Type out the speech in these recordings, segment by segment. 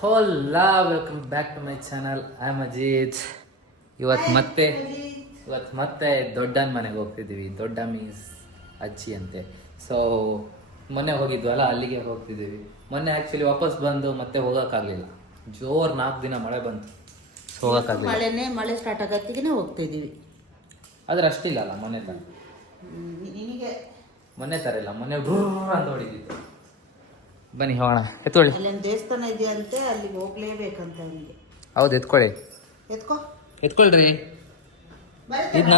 ಹೋಲಾ welcome back to my channel. I am Ajit. ಇವತ್ತು ಮತ್ತೆ ದೊಡ್ಡನ ಮನೆಗೆ ಹೋಗ್ತಿದ್ದೀವಿ. ದೊಡ್ಡ ಮೀನ್ಸ್ ಅಜ್ಜಿ ಅಂತೆ. ಸೊ ಮೊನ್ನೆ ಹೋಗಿದ್ವಲ್ಲ, ಅಲ್ಲಿಗೆ ಹೋಗ್ತಿದ್ದೀವಿ. ಮೊನ್ನೆ ಆ್ಯಕ್ಚುಲಿ ವಾಪಸ್ ಬಂದು ಮತ್ತೆ ಹೋಗೋಕ್ಕಾಗಲಿಲ್ಲ. ಜೋರು 4 ದಿನ ಮಳೆ ಬಂತು, ಹೋಗೋಕ್ಕಾಗಲಿಲ್ಲ. ಮಳೆ ಸ್ಟಾರ್ಟ್ ಆಗತ್ತಿಗೆ ಹೋಗ್ತಾ ಇದ್ದೀವಿ. ಆದ್ರೆ ಅಷ್ಟಿಲ್ಲ ಅಲ್ಲ ಮೊನ್ನೆ ಥರ. ನಿನಗೆ ಮೊನ್ನೆ ಥರ ಇಲ್ಲ, ಮೊನ್ನೆ ಡ್ರೂರ್ ಅಂತ ಹೊಡಿತಿತ್ತು. ಬನ್ನಿ ಹೋಗೋಣ, ಎತ್ಕೊಳ್ಳಿ. ಅಲ್ಲೊಂದು ದೇವಸ್ಥಾನ ಇದೆಯಂತೆ, ಅಲ್ಲಿಗೆ ಹೋಗ್ಲೇಬೇಕಂತ ಅವನಿಗೆ. ಹೌದು, ಎತ್ಕೊಳ್ಳಿ. ಎತ್ಕೊಳ್ರಿ. ಇದು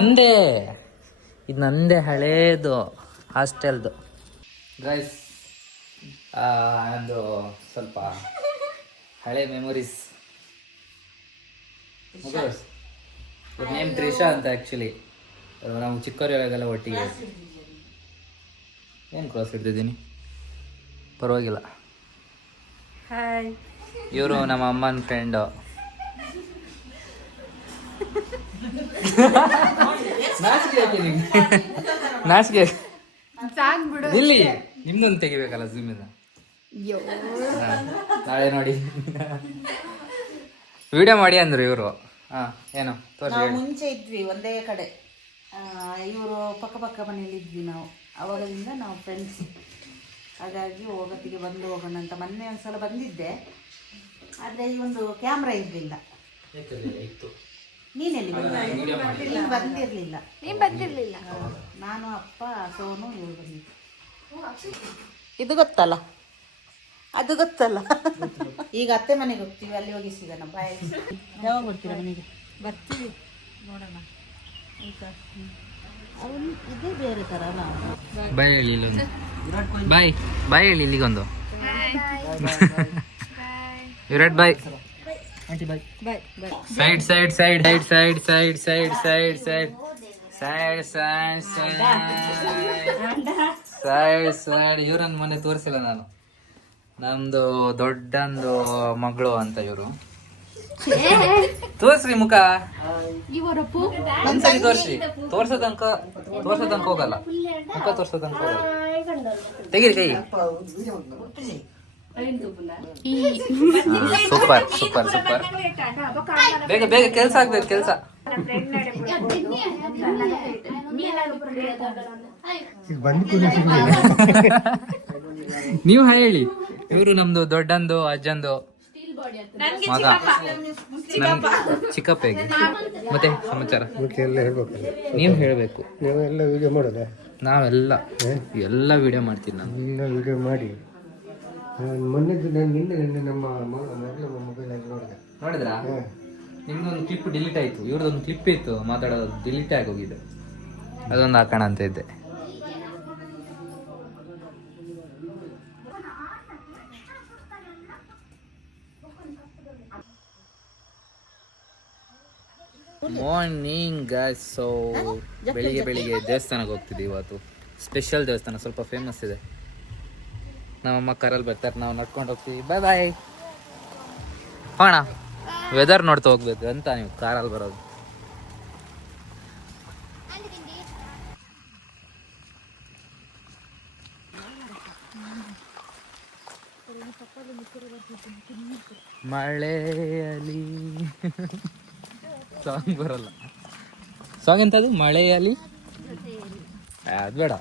ನಂದೇ ಹಳೇದು ಹಾಸ್ಟೆಲ್ದು. ಗೈಸ್, ಒಂದು ಸ್ವಲ್ಪ ಹಳೆ ಮೆಮೊರೀಸ್. ನೇಮ್ ತ್ರಿಷಾ ಅಂತ. ಆ್ಯಕ್ಚುಲಿ ನಾವು ಚಿಕ್ಕವರಿಗೆಲ್ಲ ಒಟ್ಟಿಗೆ. ಏನು ಕ್ರಾಸ್ ಹಿಡ್ದಿದ್ದೀನಿ, ಪರವಾಗಿಲ್ಲ. ಹಾಯ್. ಇವರು ನಮ್ಮ ಅಮ್ಮನ ಫ್ರೆಂಡು. ನಾಚಿಕೆ ಇಲ್ಲಿ ನಿಮ್ದೊಂದು ತೆಗಿಬೇಕಲ್ಲ ಝೂಮಿಂದ. ನಾಳೆ ನೋಡಿ ವಿಡಿಯೋ ಮಾಡಿ ಅಂದ್ರು ಇವರು. ಏನು ನಾವು ಮುಂಚೆ ಇದ್ವಿ ಒಂದೇ ಕಡೆ, ಇವರು ಪಕ್ಕ ಮನೆಯಲ್ಲಿ ಇದ್ವಿ ನಾವು. ಅವಾಗದಿಂದ ನಾವು ಫ್ರೆಂಡ್ಸ್. ಹಾಗಾಗಿ ಹೋಗೋತ್ತಿಗೆ ಬಂದು ಹೋಗೋಣ ಅಂತ ಮೊನ್ನೆ ಒಂದ್ಸಲ ಬಂದಿದ್ದೆ, ಆದರೆ ಈ ಒಂದು ಕ್ಯಾಮ್ರಾ ಇರಲಿಲ್ಲ. ನೀನೆಲ್ಲಿ ಬಂದಿರಲಿಲ್ಲ. ನಾನು, ಅಪ್ಪ, ಸೋನು, ಇವ್ರು ಬಂದಿದ್ದೆ. ಇದು ಗೊತ್ತಲ್ಲ, ಅದು ಗೊತ್ತಲ್ಲ. ಈಗ ಅತ್ತೆ ಮನೆಗೆ ಹೋಗ್ತೀವಿ, ಅಲ್ಲಿ ಹೋಗಿ ಸಿಗೋಣ. ಬಾಯ್. ಯಾವಾಗ ಬರ್ತೀರಾ ಮನೆಗೆ? ಬರ್ತೀವಿ, ನೋಡೋಣ. ಅವನು ಇದೇ ಬೇರೆ ಥರ. ಬಾಯ್ ಹೇಳಿ ಇಲ್ಲೊಂದು. ಬಾಯ್ ಹೇಳಿ ಇಲ್ಲಿಗೊಂದು. Virat bye. Side side side side side side side side side side side side side. ಇವ್ರನ್ನ ಮೊನ್ನೆ ತೋರಿಸಿಲ್ಲ ನಾನು. ನಮ್ದು ದೊಡ್ಡಂದು ಮಗಳು ಅಂತ ಇವರು. ತೋರ್ಸ್ರಿ ಮುಖ, ಒಂದ್ಸರಿ ತೋರ್ಸಿ. ತೋರ್ಸೋದಂಕ ಹೋಗಲ್ಲ, ಮುಖ ತೋರ್ಸೋದಂಕ ಹೋಗಲ್ಲ. ತೆಗೀರಿ ಕೈ. Super super super. ಬೇಗ ಬೇಗ ಕೆಲ್ಸ ಆಗ್ಬೇಕು, ಕೆಲ್ಸ. ನೀವು ಹೇಳಿ. ಇವರು ನಮ್ದು ದೊಡ್ಡಂದು ಅಜ್ಜಂದು ಮಗ, ಚಿಕ್ಕಪ್ಪಗೆ. ಮತ್ತೆ ಸಮಾಚಾರ ನೀವು ಹೇಳಬೇಕು. ನೀವೆಲ್ಲ ವಿಡಿಯೋ ಮಾಡೋದಾ? ನಾವೆಲ್ಲ ವಿಡಿಯೋ ಮಾಡ್ತೀನಿ. ನಾನು ವಿಡಿಯೋ ಮಾಡಿ ಮೊನ್ನೆದು ನಿನ್ನೆ ನಮ್ಮ ಮೊಬೈಲಲ್ಲಿ ನೋಡಿದ್ರಾ? ನಿಮ್ದೊಂದು ಕ್ಲಿಪ್ ಡಿಲೀಟ್ ಆಯ್ತು, ಇವ್ರದೊಂದು ಕ್ಲಿಪ್ ಇತ್ತು ಮಾತಾಡೋದು, ಡಿಲೀಟ್ ಆಗಿ ಹೋಗಿದೆ. ಅದೊಂದು ಹಾಕೋಣ ಅಂತ ಇದ್ದೆ. Morning guys. ಸೊ ಬೆಳಿಗ್ಗೆ ದೇವಸ್ಥಾನಕ್ಕೆ ಹೋಗ್ತಿದ್ದೀವಿ. ಇವತ್ತು ಸ್ಪೆಷಲ್ ದೇವಸ್ಥಾನ, ಸ್ವಲ್ಪ ಫೇಮಸ್ ಇದೆ. ನಮ್ಮಮ್ಮ ಕಾರಲ್ಲಿ ಬರ್ತಾರೆ, ನಾವು ನಡ್ಕೊಂಡು ಹೋಗ್ತೀವಿ. ಬಾಯ್ ಬಾಯ್. ಹೋಣ, ವೆದರ್ ನೋಡ್ತಾ ಹೋಗ್ಬೇಕು ಅಂತ ನೀವು ಕಾರಲ್ಲಿ ಬರೋದು. ಮಳೆಯಲಿ ಸಾಂಗ್ ಬರಲ್ಲ. ಸಾಂಗ್ ಎಂತದು? ಮಳೆಯಲಿ. ಅದು ಬೇಡ.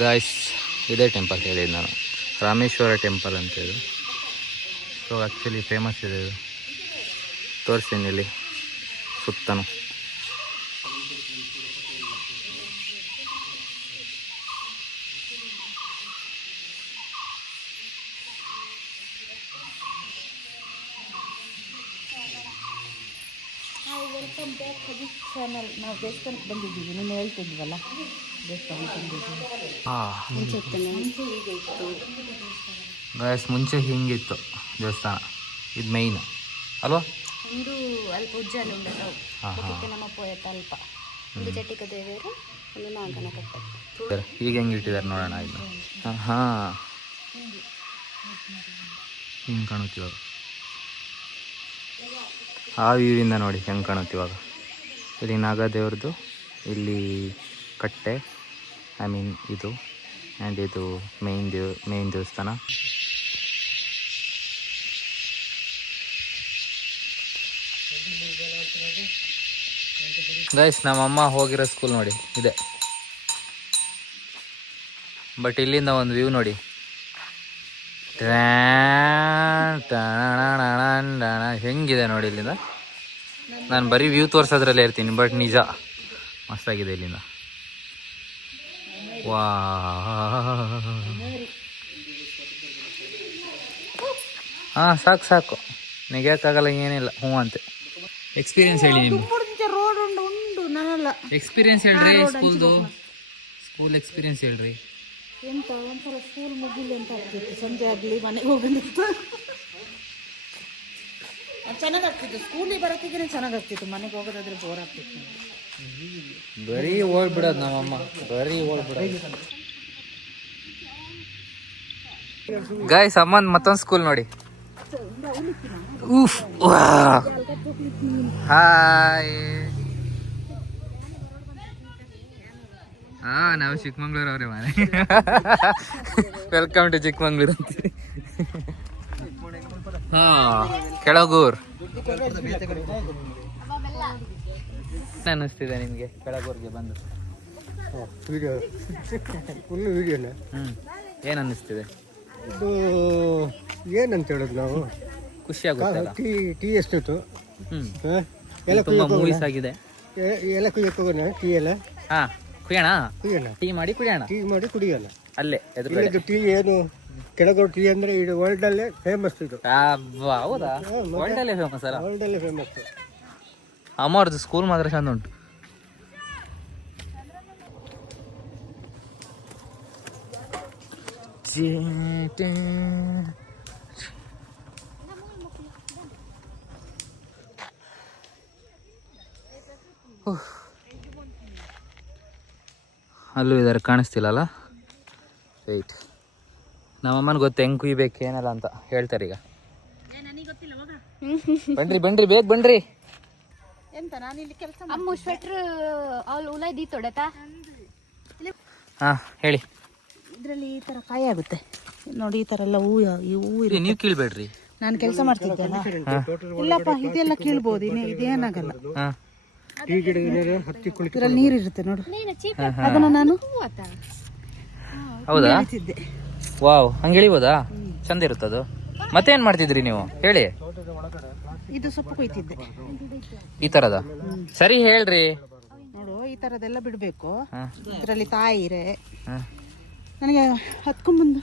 ಗಾಯ್ಸ್, ಇದೇ ಟೆಂಪಲ್ ಹೇಳಿದ್ದು ನಾನು, ರಾಮೇಶ್ವರ ಟೆಂಪಲ್ ಅಂತೇಳಿ. ಸೊ ಆ್ಯಕ್ಚುಲಿ ಫೇಮಸ್ ಇದೆ ಇದು. ತೋರಿಸ್ತೀನಿ ಇಲ್ಲಿ ಸುತ್ತನು. Welcome back to this channel. ನಾವು ದೇವಸ್ಥಾನಕ್ಕೆ ಬಂದಿದ್ದೀವಿ, ನೀನು ಹೇಳ್ತಿದ್ವಲ್ಲ ದೇವಸ್ಥಾನಕ್ಕೆ ಬಂದಿದ್ದೀವಿ. ಮುಂಚೆ ಹೀಗೆ ಇತ್ತು ಗಾಯ್ಸ್, ಮುಂಚೆ ಹಿಂಗಿತ್ತು ದೇವಸ್ಥಾನ. ಇದು ಮೈನ್ ಅಲ್ವಾ? ಒಂದು ಅಲ್ಪ ಉಜ್ಜಾಲ ಉಂಟು. ಅದಕ್ಕೆ ನಮ್ಮ ಪೋಯತ ಅಲ್ಪ ಒಂದು ಚಟಿಕ ದೇವರು, ಒಂದು ನಾಗನ ಕಟ್ಟ. ಈಗ ಹೆಂಗೆ ಇಟ್ಟಿದ್ದಾರೆ ನೋಡೋಣ. ಇದು ಹಾಂ ಹಿಂಗೆ ಕಾಣುತ್ತೆ ಇವಾಗ. ಆ ವ್ಯೂವಿಂದ ನೋಡಿ ಹೆಂಗೆ ಕಾಣುತ್ತೆ ಇವಾಗ. ಇಲ್ಲಿ ನಾಗದೇವ್ರದ್ದು, ಇಲ್ಲಿ ಕಟ್ಟೆ, ಐ ಮೀನ್ ಇದು, ಆ್ಯಂಡ್ ಇದು ಮೇನ್ ದೇವಸ್ಥಾನ. ಗೈಸ್ ನಮ್ಮಮ್ಮ ಹೋಗಿರೋ ಸ್ಕೂಲ್ ನೋಡಿ ಇದೆ. ಬಟ್ ಇಲ್ಲಿಂದ ಒಂದು ವ್ಯೂ ನೋಡಿ, ಹೆಂಗಿದೆ ನೋಡಿ ಇಲ್ಲಿಂದ. ನಾನು ಬರೀ ವ್ಯೂ ತೋರಿಸೋದ್ರಲ್ಲೇ ಇರ್ತೀನಿ, ಬಟ್ ನಿಜ ಮಸ್ತಾಗಿದೆ ಇಲ್ಲಿಂದ. ವಾ ಹಾಂ ಸಾಕು ನೆಗೆಯೋಕ್ಕಾಗಲ್ಲ, ಏನಿಲ್ಲ. ಹ್ಞೂ ಅಂತೆ. ಎಕ್ಸ್ಪೀರಿಯನ್ಸ್ ಹೇಳಿ ನಿಮ್ಗೆ. ರೋಡ್ ಉಂಡು ನಾನಲ್ಲ. ಎಕ್ಸ್ಪೀರಿಯನ್ಸ್ ಹೇಳ್ರಿ, ಸ್ಕೂಲ್ ಎಕ್ಸ್ಪೀರಿಯನ್ಸ್ ಹೇಳ್ರಿ. ಎಂತ ಒಂಥರ ಸ್ಕೂಲ್ ಮುಗಿಲಿ ಅಂತ ಆಗ್ತಿತ್ತು, ಸಂಜೆ ಆಗಲಿ ಮನೆಗೆ ಹೋಗೋದಿತ್ತು. ಚೆನ್ನಾಗಾಗ್ತಿತ್ತು, ಸ್ಕೂಲಿಗೆ ಬರೋತ್ತಿಗೆ ಚೆನ್ನಾಗಾಗ್ತಿತ್ತು, ಮನೆಗೆ ಹೋಗೋದಾದ್ರೆ ಬೋರ್ ಆಗ್ತಿತ್ತು. ಬರೀ ಓಡ್ಬಿಡೋದು ನಮ್ಮಮ್ಮ, ಬರೀ ಓಡ್ಬಿಡೋದು. ಗಾಯ್ಸ್ ಅಮ್ಮನ್ ಮತ್ತೊಂದು ಸ್ಕೂಲ್ ನೋಡಿ. ಹಾಯ್. ನಾವು ಚಿಕ್ಕಮಂಗ್ಳೂರು ಅವ್ರೆ ಮನೆ. ವೆಲ್ಕಮ್ ಟು ಚಿಕ್ಕಮಂಗ್ಳೂರು ಅಂತೀವಿ. ಕೆಳಗೂರ್ ಅನ್ನಿಸ್ತಿದೆ ನಿಮಗೆ ಕೆಳಗೂರ್ಗೆ ಬಂದು? ವಿಡಿಯೋ ಫುಲ್ ವಿಡಿಯೋನ. ಏನು ಅನ್ನಿಸ್ತಿದೆ? ಇದು ಏನಂತ ಹೇಳೋದು ನಾವು, ಖುಷಿ ಆಗುತ್ತೆ. ಟೀ ಎಷ್ಟಿತ್ತು? ತುಂಬಾ ಮೂವೀಸ್ ಆಗಿದೆ. ಎಲ್ಲ ಕುಯ್ಯಕ್ಕೆ ಹೋಗೋಣ, ಟೀ ಎಲ್ಲ. ಹಾಂ ಕುಡಿಯೋಣ, ಟೀ ಮಾಡಿ ಕುಡಿಯೋಣ ಅಲ್ಲೇ ಎದುರು. ಟೀ ಏನು ಕೆಳಗೋಡು ಟೀ ಅಂದ್ರೆ ಇದು ವರ್ಲ್ಡ್ ಅಲ್ಲೇ ಫೇಮಸ್. ಇದು ಹೌದಾ? ವರ್ಲ್ಡ್ ಅಲ್ಲೇ ಫೇಮಸ್ ಅಲ್ಲ? ವರ್ಲ್ಡ್ ಅಲ್ಲೇ ಫೇಮಸ್. ಅಮ್ಮವ್ರದ್ದು ಸ್ಕೂಲ್ ಮಾತ್ರ ಚಂದ ಉಂಟು. ಅಲ್ಲೂ ಇದಾರೆ, ಕಾಣಿಸ್ತಿಲ್ಲಲ್ಲ? ರೈಟ್. ನಮ್ಮಮ್ಮನ ಗೊತ್ತು ಹೆಂಗೆ ಕುಯ್ಬೇಕು ಏನಲ್ಲ ಅಂತ ಹೇಳ್ತಾರೆ ಈಗ. ಬನ್ರಿ ಬೇಗ ಬನ್ರಿ. ಎಂತ ನಾನು ಇಲ್ಲಿ ಕೆಲಸ ಅಮ್ಮ ಸ್ವೆಟ್ರ್ ಆಲ್ ಉಲಾಯ್ದಿ ತೊಡತಾ. ಹಾಂ ಹೇಳಿ. ಇದರಲ್ಲಿ ಈ ಥರ ಕಾಯಿ ಆಗುತ್ತೆ ನೋಡಿ, ಈ ಥರ ಎಲ್ಲ ಹೂ ನೀವು ಕೀಳ್ಬೇಡ್ರಿ, ನಾನು ಕೆಲಸ ಮಾಡ್ತಿದ್ದೆಲ್ಲ. ಇಲ್ಲಪ್ಪ ಇದೆಲ್ಲ ಕೀಳ್ಬೋದು, ಇದೇನಾಗಲ್ಲ. ಟೀ ಗಿಡ ಹತ್ತಿ ಕುಳಿತು ಇದರಲ್ಲಿ ನೀರು ಇರುತ್ತೆ ನೋಡು, ಅದನ್ನ ನಾನು ಹೌದಾ? ಇಳಿತಿದ್ದೆ. ವಾವ್, ಹಂಗೆ ಇಳಿಬೋದಾ? ಚಂದ ಇರುತ್ತದು. ಮತ್ತೇನ್ ಮಾಡ್ತಿದ್ರಿ ನೀವು ಹೇಳಿ? ಇದು ಸೊಪ್ಪು ಕೊಯ್ತಿದ್ದೆ ಈ ತರದ. ಸರಿ ಹೇಳ್ರಿ. ನೋಡು ಈ ತರದೆಲ್ಲ ಬಿಡ್ಬೇಕು. ಇದರಲ್ಲಿ ತಾಯಿರೆ ನನಗೆ ಹತ್ಕೊಂಡ್ಬಂದು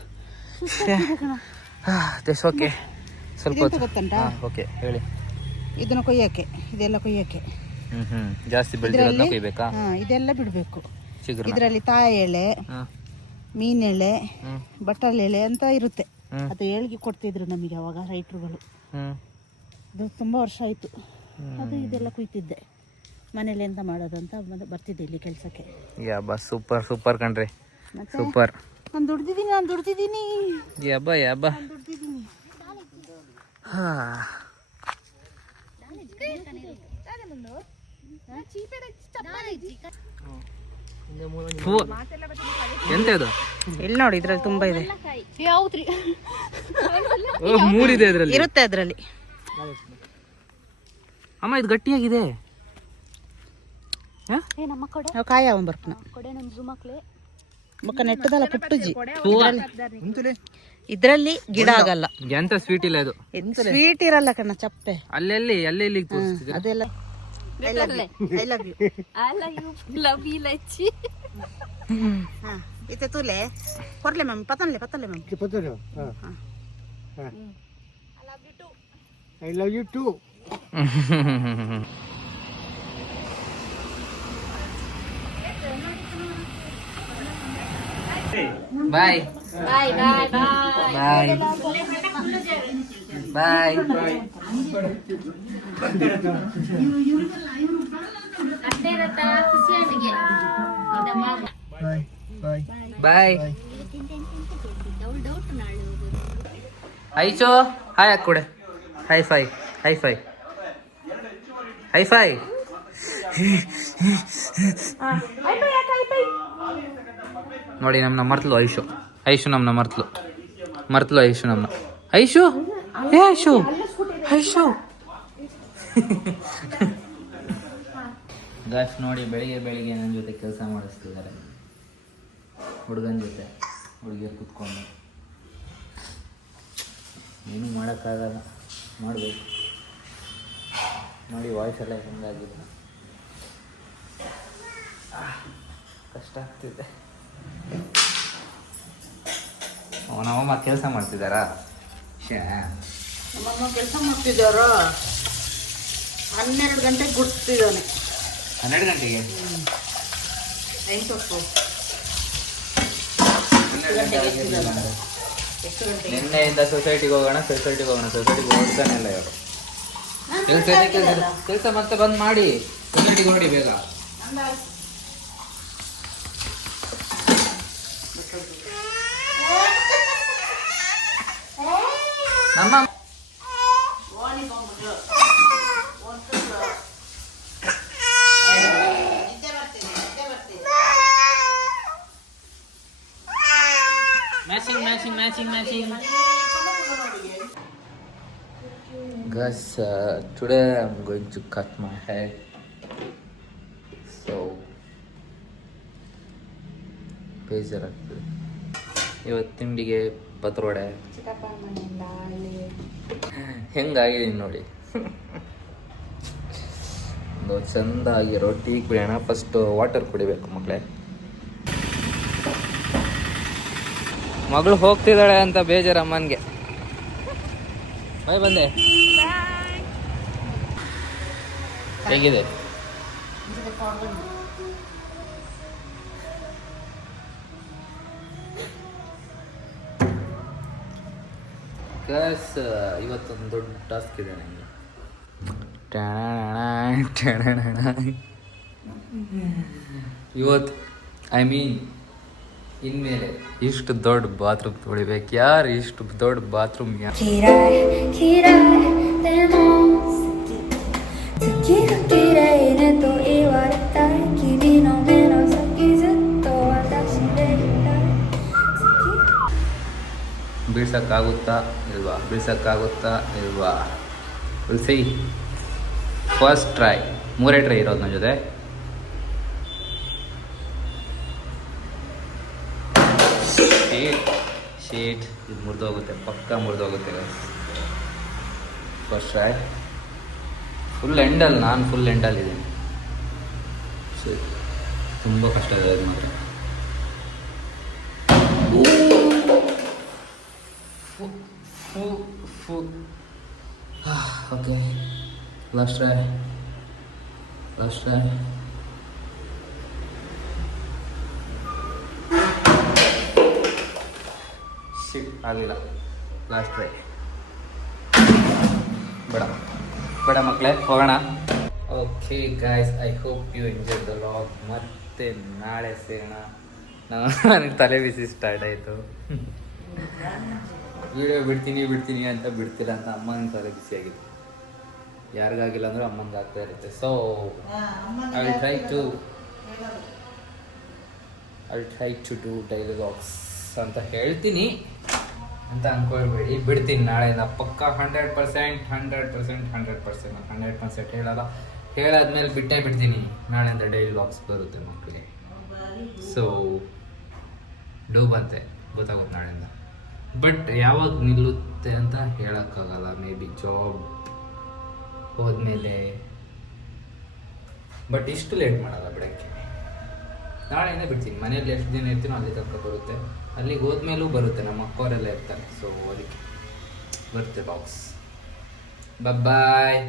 ಓಕೆ ಸ್ವಲ್ಪ ಗೊತ್ತಂಟ. ಓಕೆ ಹೇಳಿ. ಇದನ್ನ ಕೊಯ್ಯಕ್ಕೆ, ಇದೆಲ್ಲ ಕೊಯ್ಯಕ್ಕೆ ಜಾಸ್ತಿ ಬೆಳೆದಿರೋದನ್ನ ಕೊಯ್ಬೇಕಾ? ಇದೆಲ್ಲ ಬಿಡ್ಬೇಕು. ಚಿಗುರು ಇದರಲ್ಲಿ ತಾಯಿ ಎಳೆ, ಮೀನೆಳೆ, ಬಟ್ಟಲ್ ಎಳೆ ಅಂತ ಇರುತ್ತೆ. ಅದು ಏಳಿಗೆ ಕೊಡ್ತಿದ್ರು ನಮಗೆ ಅವಾಗ ರೈತರುಗಳು. ಅದು ತುಂಬ ವರ್ಷ ಆಯಿತು. ಅದು ಇದೆಲ್ಲ ಕುಯ್ತಿದ್ದೆ ಮನೇಲಿ. ಎಂತ ಮಾಡೋದಂತ ಬರ್ತಿದ್ದೆ ಇಲ್ಲಿ ಕೆಲಸಕ್ಕೆ. ಯಾಬಾ ಸೂಪರ್ ಸೂಪರ್ ಕಣ್ರಿ, ಸೂಪರ್. ನಾನು ದುಡ್ದಿದ್ದೀನಿ ಯಾಬಾ ದುಡ್ದಿದ್ದೀನಿ. ಎಂತ ಇದು? ಇಲ್ಲಿ ನೋಡಿ, ಇದ್ರಲ್ಲಿ ತುಂಬಾ ಇದೆ. ಯಾವ್ದ್ರಿ? ಮೂರಿದೆ ಅದ್ರಲ್ಲಿ, ಇರುತ್ತೆ ಅದ್ರಲ್ಲಿ. ಅಮ್ಮ ಇದು ಗಟ್ಟಿಯಾಗಿದೆ. ನಮ್ಮ ಕೊಡೆ ನಾವು ಕಾಯಿ ಬರ್ಪನ ಕೊಡೆ ನಮ್ಮ ಜುಮಕ್ಲೆ ಬೊಕ್ಕ ನೆಟ್ಟದಲ್ಲ ಪುಟ್ಟುಜಿ. ಇದ್ರಲ್ಲಿ ಗಿಡ ಆಗಲ್ಲ. ಎಂತ ಸ್ವೀಟ್ ಇಲ್ಲ ಇದು. ಸ್ವೀಟ್ ಇರಲ್ಲ ಕಣ್ಣ, ಚಪ್ಪೆ. ಅಲ್ಲೆಲ್ಲಿ ಅದೆಲ್ಲ I love you. Love you Lachchi. ಇತ್ತೆ ತೂಲೆ ಕೊರ್ಲೆ ಮಮ್ಮಿ, ಪತನ್ಲೆ mummy. I love you too. Bye bye bye bye bye bye. ಅಷ್ಟೇ ಇರತ್ತಾ ಖುಷಿಯಾಗಿಗೆ. ಬಾಯ್ ಡೌಟ್ ನಾಳೆ ಹೋಗೋದು. ಐಶು ಹಾಯ್ ಹಾಕ್ಕೊಡೆ. High five high five high five. ನೋಡಿ ನಮ್ಮನ್ನ ಮರ್ತಲು ಐಶು. ಐಶು ನಮ್ಮನ್ನ ಮರ್ತಲು ಐಶು ನಮ್ಮನ್ನ. ಐಶು ಏ ಐಶು ಐಶು. ಗಾಯ್ಸ್ ನೋಡಿ ಬೆಳಿಗ್ಗೆ ನನ್ನ ಜೊತೆ ಕೆಲಸ ಮಾಡಿಸ್ತಿದ್ದಾರೆ, ಹುಡುಗನ ಜೊತೆ. ಹುಡುಗಿಯರು ಕೂತ್ಕೊಂಡು ಏನೂ ಮಾಡೋಕ್ಕಾಗಲ್ಲ, ಮಾಡಬೇಕು. ನೋಡಿ ವಾಯ್ಸ್ ಎಲ್ಲ ಹೆಂಗಾಗಿದೆ, ಕಷ್ಟ ಆಗ್ತಿದೆ. ನಮ್ಮಮ್ಮ ಕೆಲಸ ಮಾಡ್ತಿದ್ದಾರಾ? ನಮ್ಮಮ್ಮ ಕೆಲಸ ಮಾಡ್ತಿದ್ದಾರ. 12 ಗಂಟೆಗೆ ಗುಡ್ತಿದ್ದಾನೆ. 12 ಗಂಟೆಗೆ? ನಿನ್ನೆಯಿಂದ ಸೊಸೈಟಿಗೆ ಹೋಗೋಣ ಸೊಸೈಟಿಗೆ ಹೋಗ್ತಾನೆ ಇಲ್ಲ ಇವರು. ಕೆಲಸ ಮತ್ತೆ ಬಂದ್ ಮಾಡಿ ಸೊಸೈಟಿಗೆ ಹೊರಡಿ ಬೇಗ. ನಮ್ಮ matching. Guys, today I'm going to cut my hair. So, ಬೇಜಾರಾಗ್ತದೆ. ಇವತ್ತು ತಿಂಡಿಗೆ ಪತ್ರೊಡೆ ಹೆಂಗಾಗಿದ್ದೀನಿ ನೋಡಿ. ಒಂದು ಚೆಂದಾಗಿರೋ ಟೀ ಕುಡಿಯೋಣ. ಫಸ್ಟು ವಾಟರ್ ಕುಡಿಬೇಕು ಮಕ್ಕಳೇ. ಮಗಳು ಹೋಗ್ತಿದ್ದಾಳೆ ಅಂತ ಬೇಜಾರು ಅಮ್ಮನಿಗೆ. ಬಾಯ್ ಬಂದೆ. ಹೇಗಿದೆ? ಗೈಸ್, ಇವತ್ತೊಂದು ದೊಡ್ಡ ಟಾಸ್ಕ್ ಇದೆ ನನಗೆ. ಇವತ್ತು ಇನ್ಮೇಲೆ ಇಷ್ಟು ದೊಡ್ಡ ಬಾತ್ರೂಮ್ ತೊಳಿಬೇಕು. ಯಾರು ಇಷ್ಟು ದೊಡ್ಡ ಬಾತ್ರೂಮ್? ಬೀಳ್ಸಕ್ಕಾಗುತ್ತಾ ಇಲ್ವಾ? C first try. 3 ಟ್ರೈ ಇರೋದು ನನ್ನ ಜೊತೆ. ಶೀಟ್ ಇದು ಮುರಿದೋಗುತ್ತೆ, ಪಕ್ಕ ಮುರಿದೋಗುತ್ತೆ. First try. ಫುಲ್ ಎಂಡಲ್ಲಿ ಇದ್ದೀನಿ. ಸರಿ, ತುಂಬ ಕಷ್ಟ ಇದೆ ಅದು ಮಾತ್ರ. Okay, last try. ಆಗಲಿಲ್ಲ. Last try. ಬೇಡ ಮಕ್ಕಳೇ, ಹೋಗೋಣ. Okay guys, I hope you enjoy the vlog. ಮತ್ತೆ ನಾಳೆ ಸೇರೋಣ. ನನಗೆ ತಲೆ ಬಿಸಿ ಸ್ಟಾರ್ಟ್ ಆಯಿತು. ವಿಡಿಯೋ ಬಿಡ್ತೀನಿ ಅಂತ ಬಿಡ್ತಿಲ್ಲ ಅಂತ ಅಮ್ಮನ ತಲೆ ಬಿಸಿ ಆಗಿದೆ. ಯಾರಿಗಾಗಿಲ್ಲ ಅಂದರೂ ಅಮ್ಮನಿಗೆ ಆಗ್ತಾ ಇರುತ್ತೆ. So I will try to do daily vlogs ಅಂತ ಹೇಳ್ತೀನಿ ಅಂತ ಅಂದ್ಕೊಳ್ಬೇಡಿ. ಬಿಡ್ತೀನಿ ನಾಳೆಯಿಂದ ಪಕ್ಕ 100% ಹೇಳಲ್ಲ. ಹೇಳಾದ್ಮೇಲೆ ಬಿಟ್ಟೇ ಬಿಡ್ತೀನಿ. ನಾಳೆಯಿಂದ ಡೈಲಿ ವ್ಲಾಗ್ಸ್ ಬರುತ್ತೆ ಮಕ್ಕಳಿಗೆ. ಸೊ ಬಂತೆ ಗೊತ್ತಾಗುತ್ತೆ ನಾಳೆಯಿಂದ. ಬಟ್ ಯಾವಾಗ ನಿಲ್ಲುತ್ತೆ ಅಂತ ಹೇಳೋಕ್ಕಾಗಲ್ಲ. ಮೇ ಬಿ ಜಾಬ್ ಹೋದ್ಮೇಲೆ. ಬಟ್ ಇಷ್ಟು ಲೇಟ್ ಮಾಡಲ್ಲ ಬಿಡೋಕ್ಕೆ. ನಾಳೆಯಿಂದ ಬಿಡ್ತೀನಿ. ಮನೇಲಿ ಎಷ್ಟು ದಿನ ಇರ್ತೀನೋ ಅಲ್ಲಿ ತನಕ ಬರುತ್ತೆ. ಅಲ್ಲಿಗೆ ಹೋದ್ಮೇಲೂ ಬರುತ್ತೆ. ನಮ್ಮ ಅಕ್ಕವರೆಲ್ಲ ಇರ್ತಾರೆ. ಸೊ ಅದಕ್ಕೆ ಬರುತ್ತೆ ಬಾಕ್ಸ್. ಬಾಯ್,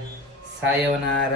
ಸಾಯೋನಾರ.